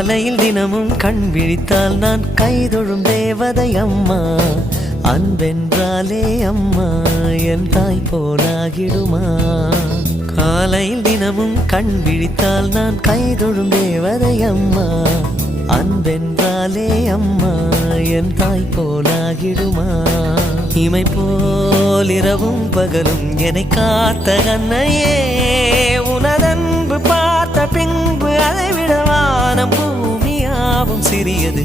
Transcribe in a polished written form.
காலையில் தினமும் கண் விழித்தால் நான் கைதொழும் தேவதை அம்மா. அன்பென்றாலே அம்மா என் தாய் போலாகிடுமா. காலையில் தினமும் கண் விழித்தால் நான் கைதொழும் தேவதை அம்மா. அன்பென்றாலே அம்மா என் தாய் போலாகிடுமா. இமை போல் இரவும் பகலும் என்னை காத்த கண்ணையே, உனதன்பு பார்த்த பின்பு அதை விட வானம் பூமியாவும் சிறியது.